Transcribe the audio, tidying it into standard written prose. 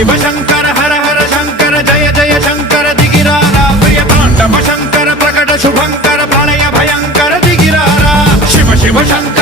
शिव शंकर हर हर शंकर जय जय शंकर दिगिरारा प्रिय तांडव शंकर प्रकट शुभंकर प्रलय भयंकर दिगिरारा शिव शिव शंकर